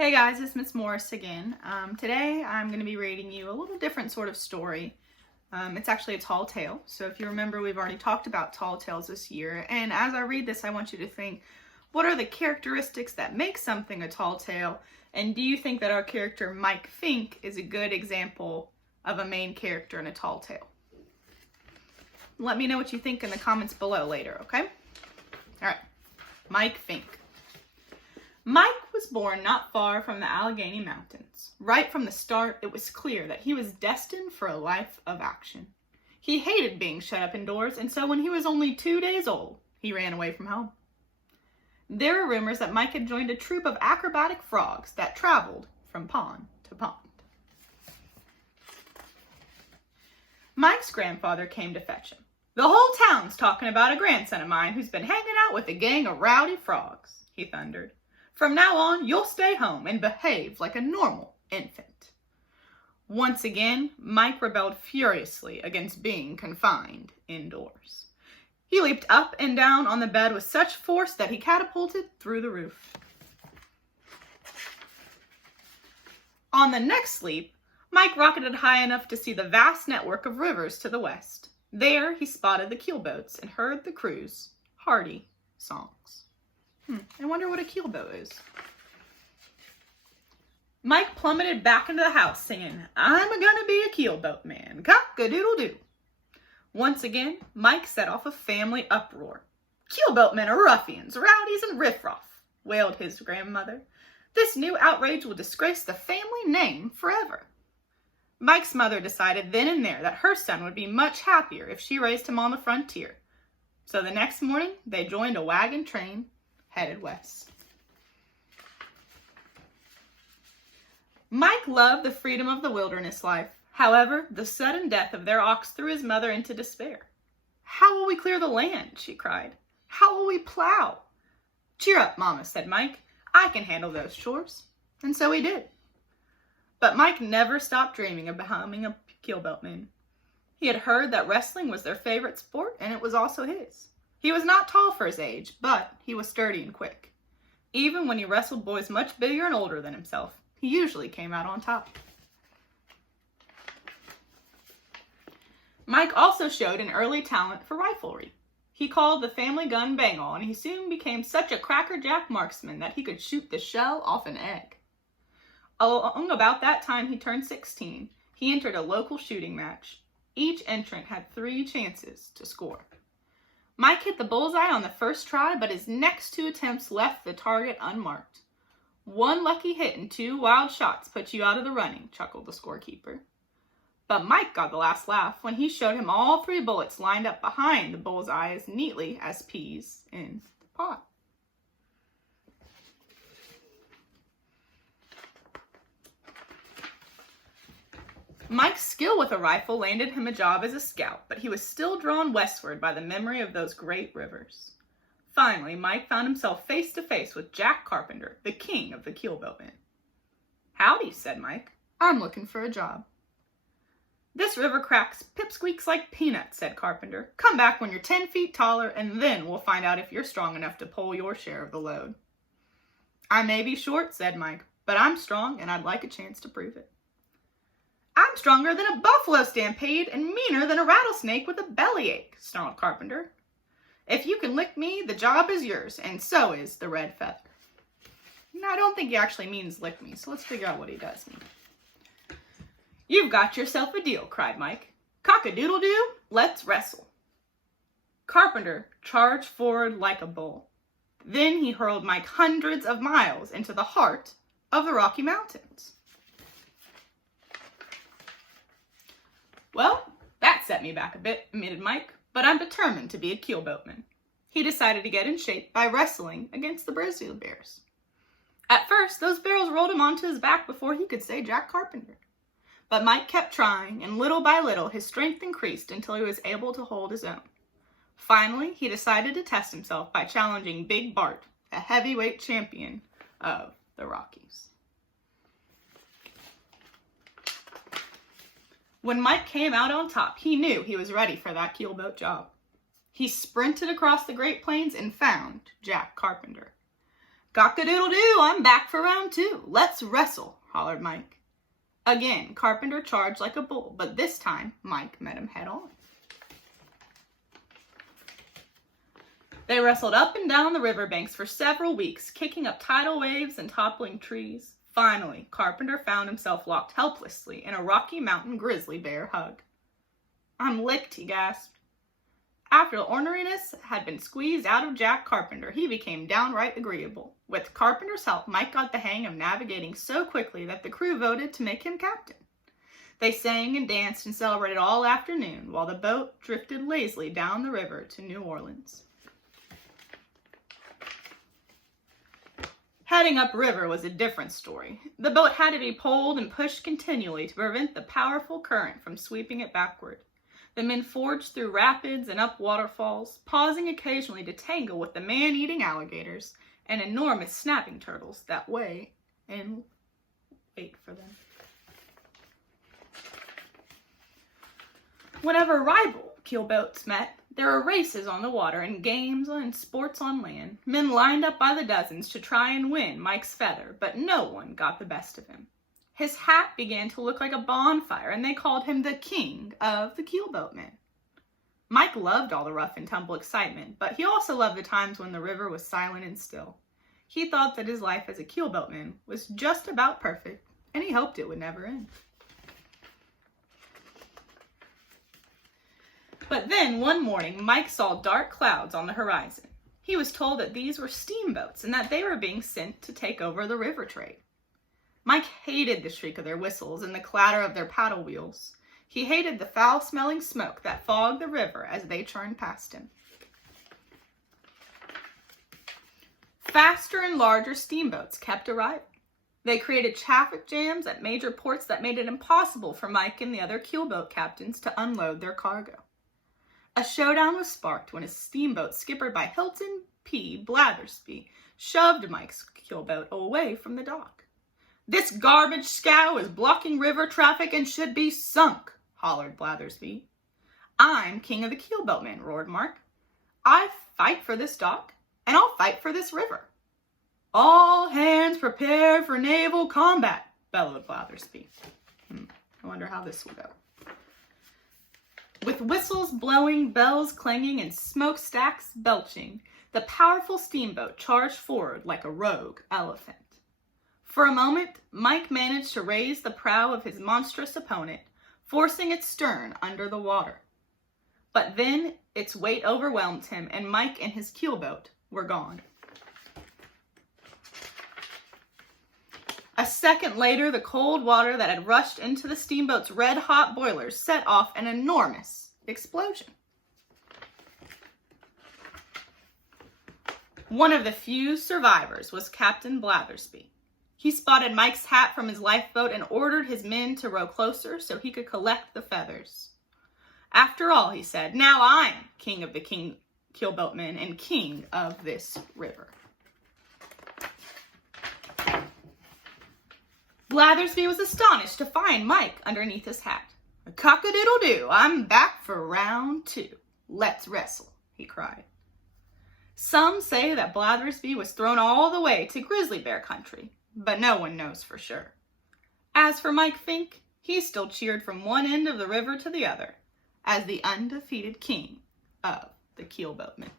Hey guys, it's Miss Morris again. Today I'm going to be reading you a little different sort of story. It's actually a tall tale. So if you remember, we've already talked about tall tales this year. And as I read this, I want you to think, what are the characteristics that make something a tall tale? And do you think that our character Mike Fink is a good example of a main character in a tall tale? Let me know what you think in the comments below later, okay? All right, Mike Fink. Mike was born not far from the Allegheny Mountains. Right from the start, it was clear that he was destined for a life of action. He hated being shut up indoors, and so when he was only 2 days old, he ran away from home. There were rumors that Mike had joined a troupe of acrobatic frogs that traveled from pond to pond. Mike's grandfather came to fetch him. "The whole town's talking about a grandson of mine who's been hanging out with a gang of rowdy frogs," he thundered. "From now on, you'll stay home and behave like a normal infant." Once again, Mike rebelled furiously against being confined indoors. He leaped up and down on the bed with such force that he catapulted through the roof. On the next leap, Mike rocketed high enough to see the vast network of rivers to the west. There, he spotted the keelboats and heard the crew's hearty songs. I wonder what a keelboat is. Mike plummeted back into the house singing, "I'm gonna be a keelboat man, cock-a-doodle-doo." Once again, Mike set off a family uproar. "Keelboatmen are ruffians, rowdies, and riffraff," wailed his grandmother. "This new outrage will disgrace the family name forever." Mike's mother decided then and there that her son would be much happier if she raised him on the frontier. So the next morning, they joined a wagon train headed west. Mike loved the freedom of the wilderness life. However, the sudden death of their ox threw his mother into despair. "How will we clear the land?" she cried. "How will we plow?" "Cheer up, Mama," said Mike. "I can handle those chores." And so he did. But Mike never stopped dreaming of becoming a keelboatman. He had heard that wrestling was their favorite sport, and it was also his. He was not tall for his age, but he was sturdy and quick. Even when he wrestled boys much bigger and older than himself, he usually came out on top. Mike also showed an early talent for riflery. He called the family gun Bang-All, and he soon became such a crackerjack marksman that he could shoot the shell off an egg. Along about that time he turned 16, he entered a local shooting match. Each entrant had 3 chances to score. Mike hit the bullseye on the first try, but his next 2 attempts left the target unmarked. "One lucky hit and 2 wild shots put you out of the running," chuckled the scorekeeper. But Mike got the last laugh when he showed him all 3 bullets lined up behind the bullseye as neatly as peas in the pot. Mike's skill with a rifle landed him a job as a scout, but he was still drawn westward by the memory of those great rivers. Finally, Mike found himself face to face with Jack Carpenter, the king of the keelboatmen. "Howdy," said Mike. "I'm looking for a job." "This river cracks pipsqueaks like peanuts," said Carpenter. "Come back when you're 10 feet taller, and then we'll find out if you're strong enough to pull your share of the load." "I may be short," said Mike, "but I'm strong, and I'd like a chance to prove it." "I'm stronger than a buffalo stampede and meaner than a rattlesnake with a bellyache," snarled Carpenter. "If you can lick me, the job is yours, and so is the red feather." No, I don't think he actually means lick me, so let's figure out what he does mean. "You've got yourself a deal," cried Mike. "Cock-a-doodle-doo, let's wrestle." Carpenter charged forward like a bull. Then he hurled Mike hundreds of miles into the heart of the Rocky Mountains. "Well, that set me back a bit," admitted Mike, "but I'm determined to be a keelboatman." He decided to get in shape by wrestling against the grizzly bears. At first, those bears rolled him onto his back before he could say Jack Carpenter. But Mike kept trying, and little by little, his strength increased until he was able to hold his own. Finally, he decided to test himself by challenging Big Bart, a heavyweight champion of the Rockies. When Mike came out on top, he knew he was ready for that keelboat job. He sprinted across the Great Plains and found Jack Carpenter. Cock-a-doodle-doo, I'm back for round 2. Let's wrestle, hollered Mike. Again, Carpenter charged like a bull, but this time, Mike met him head on. They wrestled up and down the riverbanks for several weeks, kicking up tidal waves and toppling trees. Finally, Carpenter found himself locked helplessly in a Rocky Mountain grizzly bear hug. I'm licked, he gasped. After the orneriness had been squeezed out of Jack Carpenter, he became downright agreeable. With Carpenter's help, Mike got the hang of navigating so quickly that the crew voted to make him captain. They sang and danced and celebrated all afternoon while the boat drifted lazily down the river to New Orleans. Heading upriver was a different story. The boat had to be pulled and pushed continually to prevent the powerful current from sweeping it backward. The men forged through rapids and up waterfalls, pausing occasionally to tangle with the man-eating alligators and enormous snapping turtles that wait for them. Whenever rival keelboats met, there were races on the water and games and sports on land. Men lined up by the dozens to try and win Mike's feather, but no one got the best of him. His hat began to look like a bonfire, and they called him the king of the keelboatmen. Mike loved all the rough and tumble excitement, but he also loved the times when the river was silent and still. He thought that his life as a keelboatman was just about perfect, and he hoped it would never end. But then, one morning, Mike saw dark clouds on the horizon. He was told that these were steamboats and that they were being sent to take over the river trade. Mike hated the shriek of their whistles and the clatter of their paddle wheels. He hated the foul-smelling smoke that fogged the river as they churned past him. Faster and larger steamboats kept arriving. They created traffic jams at major ports that made it impossible for Mike and the other keelboat captains to unload their cargo. A showdown was sparked when a steamboat skippered by Hilton P. Blathersby shoved Mike's keelboat away from the dock. "This garbage scow is blocking river traffic and should be sunk," hollered Blathersby. "I'm king of the keelboatmen," roared Mark. "I fight for this dock, and I'll fight for this river." "All hands prepared for naval combat," bellowed Blathersby. I wonder how this will go. With whistles blowing, bells clanging, and smokestacks belching, the powerful steamboat charged forward like a rogue elephant. For a moment, Mike managed to raise the prow of his monstrous opponent, forcing its stern under the water. But then its weight overwhelmed him, and Mike and his keelboat were gone. A second later, the cold water that had rushed into the steamboat's red-hot boilers set off an enormous explosion. One of the few survivors was Captain Blathersby. He spotted Mike's hat from his lifeboat and ordered his men to row closer so he could collect the feathers. "After all," he said, "now I'm king of the keelboatmen and king of this river." Blathersby was astonished to find Mike underneath his hat. "Cock-a-doodle-doo, I'm back for round 2. Let's wrestle," he cried. Some say that Blathersby was thrown all the way to grizzly bear country, but no one knows for sure. As for Mike Fink, he still cheered from one end of the river to the other as the undefeated king of the keelboatmen.